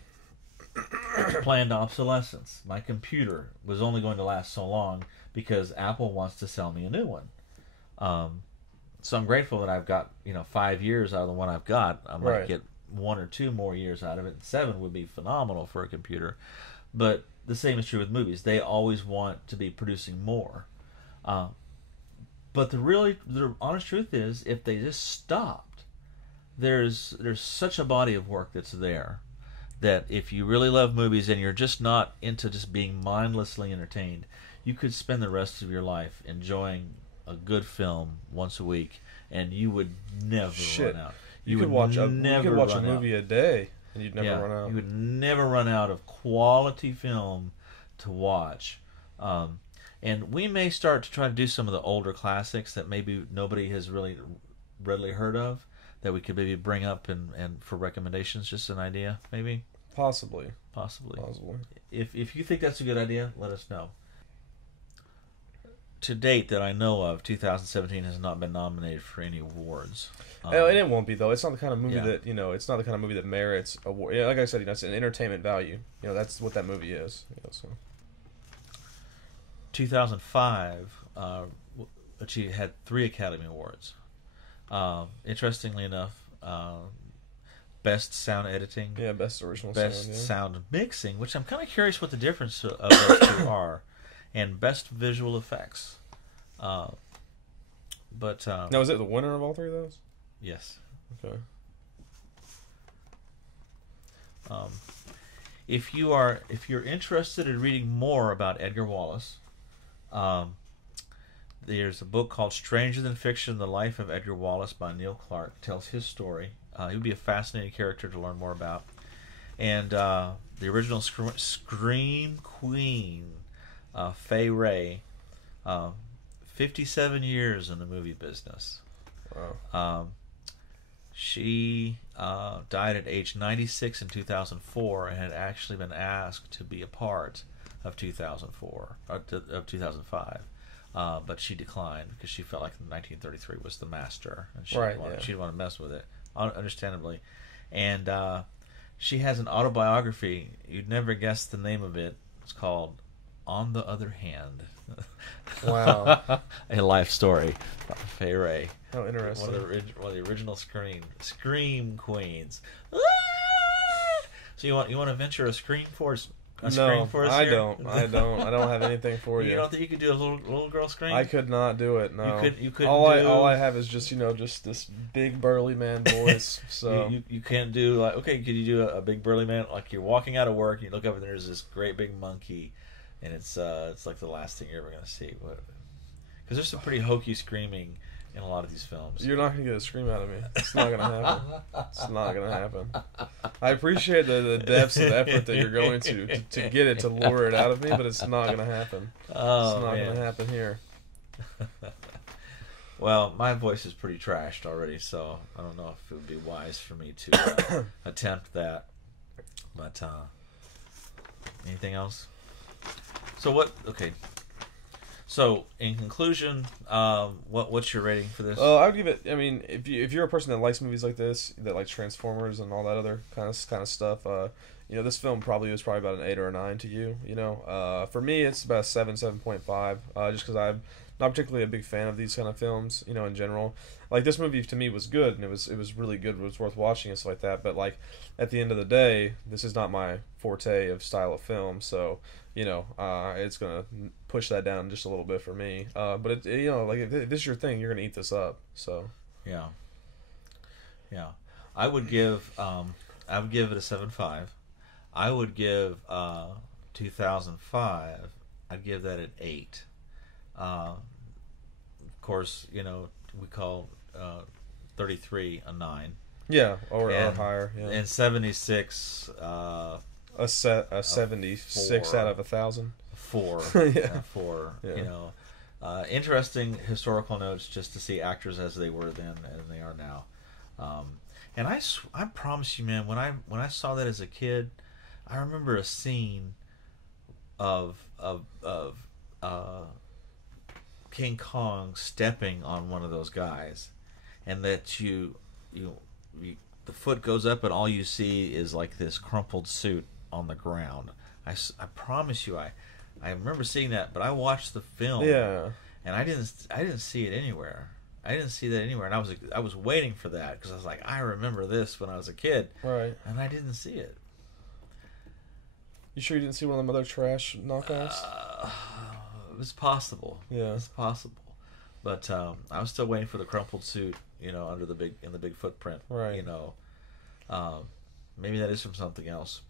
Planned obsolescence. My computer was only going to last so long because Apple wants to sell me a new one. So I'm grateful that I've got 5 years out of the one I've got. I might get 1 or 2 more years out of it. 7 would be phenomenal for a computer. But the same is true with movies. They always want to be producing more. But the honest truth is, if they just stopped, there's such a body of work that's there that if you really love movies and you're just not into just being mindlessly entertained, you could spend the rest of your life enjoying a good film once a week, and you would never run out. You could watch a movie a day, and you'd never run out. You would never run out of quality film to watch. And we may start to try to do some of the older classics that maybe nobody has really readily heard of, that we could maybe bring up and for recommendations. Just an idea, maybe. Possibly. If you think that's a good idea, let us know. To date, that I know of, 2017 has not been nominated for any awards. And it won't be, though. It's not the kind of movie that, it's not the kind of movie that merits award. Like I said, it's an entertainment value. That's what that movie is. So. 2005 had 3 Academy Awards. Interestingly enough, Best Sound Editing. Yeah, Best Original Best Sound Mixing, which I'm kind of curious what the difference of those two are. And Best Visual Effects. Now, is it the winner of all 3 of those? Yes. Okay. If you're interested in reading more about Edgar Wallace, there's a book called Stranger Than Fiction: The Life of Edgar Wallace by Neil Clark. It tells his story. He would be a fascinating character to learn more about. And the original Scream Queen, Fay Wray, 57 years in the movie business. Wow. She died at age 96 in 2004 and had actually been asked to be a part of 2005. But she declined because she felt like 1933 was the master, and she didn't want to mess with it, understandably. And she has an autobiography. You'd never guess the name of it. It's called On the Other Hand. Wow. A life story by Fay Wray. Oh, interesting. One of the original Scream Queens. So you want to venture a scream for us? No, I don't. I don't have anything for you. You don't think you could do a little girl scream? I could not do it. No, you couldn't. All I have is just just this big burly man voice. So you can't do like, okay, could you do a big burly man, like you're walking out of work and you look up and there's this great big monkey, and it's like the last thing you're ever gonna see. Because there's some pretty hokey screaming in a lot of these films. You're not going to get a scream out of me. It's not going to happen. It's not going to happen. I appreciate the depths of effort that you're going to get it, to lure it out of me, but it's not going to happen. It's not going to happen here. Well, my voice is pretty trashed already, so I don't know if it would be wise for me to attempt that. But anything else? So, in conclusion, what's your rating for this? I would give it. I mean, if you're a person that likes movies like this, that likes Transformers and all that other kind of stuff, this film probably was about an 8 or a 9 to you. For me, it's about a 7.5. Just because I'm not particularly a big fan of these kind of films. In general, like this movie to me was good and it was really good. It was worth watching and stuff like that. But like at the end of the day, this is not my forte of style of film. So. It's gonna push that down just a little bit for me. But if this is your thing, you're gonna eat this up. So yeah. I would give it a 7.5. I would give 2005. I'd give that an 8. Of course, we call 33 a 9. Yeah, or higher. Yeah. And 76. A 76 out of 1,000. 4. 4. Yeah. Interesting historical notes just to see actors as they were then and they are now. And I promise you, man, when I saw that as a kid, I remember a scene of King Kong stepping on one of those guys, and that the foot goes up and all you see is like this crumpled suit on the ground. I promise you, I remember seeing that, but I watched the film, and I didn't see it anywhere. I didn't see that anywhere, and I was waiting for that because I was like, I remember this when I was a kid, right? And I didn't see it. You sure you didn't see one of them other trash knockoffs? it's possible. Yeah, it's possible. But I was still waiting for the crumpled suit, under the big footprint. Right. Maybe that is from something else.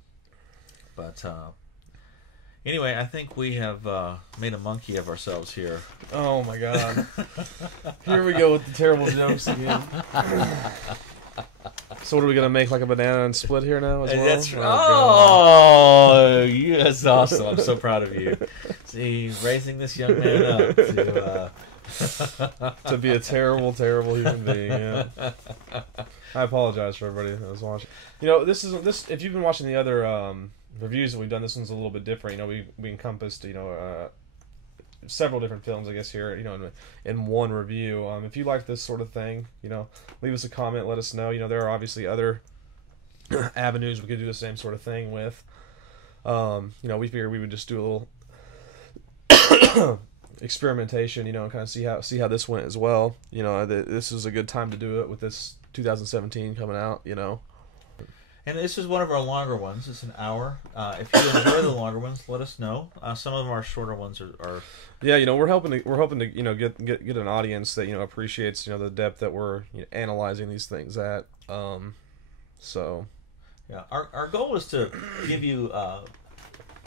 But anyway, I think we have made a monkey of ourselves here. Oh my God! Here we go with the terrible jokes again. So what are we gonna make, like a banana and split here now as well? That's right. That's awesome! I'm so proud of you. See, raising this young man up to be a terrible, terrible human being. Yeah. I apologize for everybody that was watching. This. If you've been watching the other reviews that we've done, this one's a little bit different. We encompassed several different films, I guess, here in one review. If you like this sort of thing, leave us a comment, let us know. There are obviously other avenues we could do the same sort of thing with. We figured we would just do a little experimentation, and kind of see how this went as well. This is a good time to do it with this 2017 coming out. And this is one of our longer ones. It's an hour. If you enjoy the longer ones, let us know. Some of them are shorter ones are. Yeah, we're hoping to get an audience that appreciates the depth that we're analyzing these things at. So. Yeah, our goal is to give you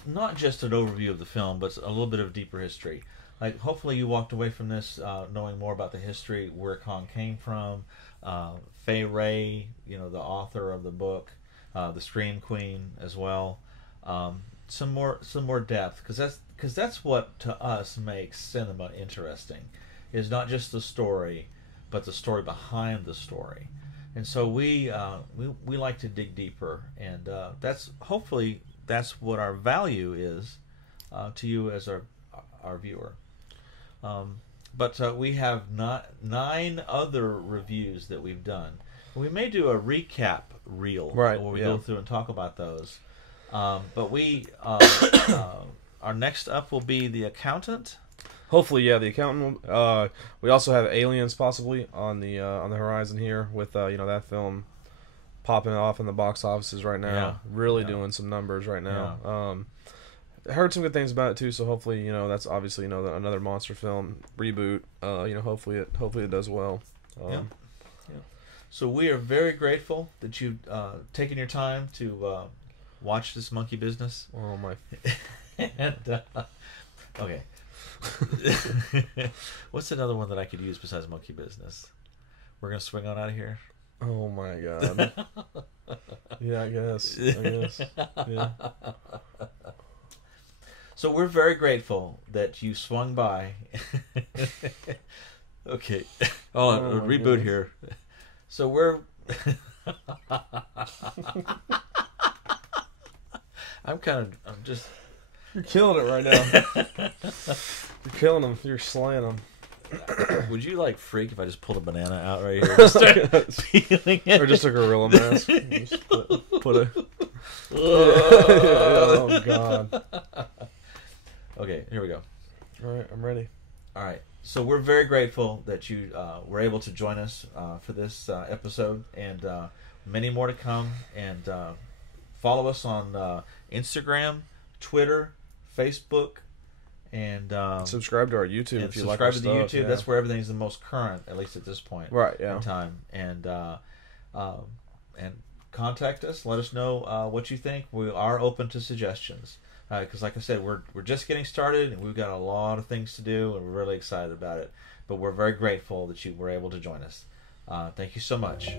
not just an overview of the film, but a little bit of deeper history. Like, hopefully you walked away from this knowing more about the history, where Kong came from, Fay Ray, the author of the book, the Scream Queen as well. Some more depth, because that's what to us makes cinema interesting, is not just the story, but the story behind the story. And so we like to dig deeper, and that's what our value is to you as our viewer. But we have 9 other reviews that we've done. We may do a recap reel, right, where we go through and talk about those. But our next up will be The Accountant. Hopefully, yeah, The Accountant. We also have Aliens possibly on the horizon here, with that film popping off in the box offices right now, doing some numbers right now. Yeah. I heard some good things about it too, so hopefully, that's obviously another monster film reboot. Hopefully it does well. Yeah. So we are very grateful that you've taken your time to watch this monkey business. Oh my! And okay, what's another one that I could use besides monkey business? We're gonna swing on out of here. Oh my God! Yeah, I guess. Yeah. So we're very grateful that you swung by. Okay. Reboot goodness. here. So we're... I'm just... You're killing it right now. You're killing them. You're slaying them. Would you freak if I just pulled a banana out right here and start peeling it? Or just a gorilla mask. Just put a... Oh God. Okay, here we go. All right, I'm ready. All right. So we're very grateful that you were able to join us for this episode, and many more to come. And follow us on Instagram, Twitter, Facebook, and subscribe to our YouTube if you like our stuff. Subscribe to the YouTube. Yeah. That's where everything's the most current, at least at this point. Right. Yeah. In time, and contact us. Let us know what you think. We are open to suggestions. Because, like I said, we're just getting started, and we've got a lot of things to do, and we're really excited about it. But we're very grateful that you were able to join us. Thank you so much.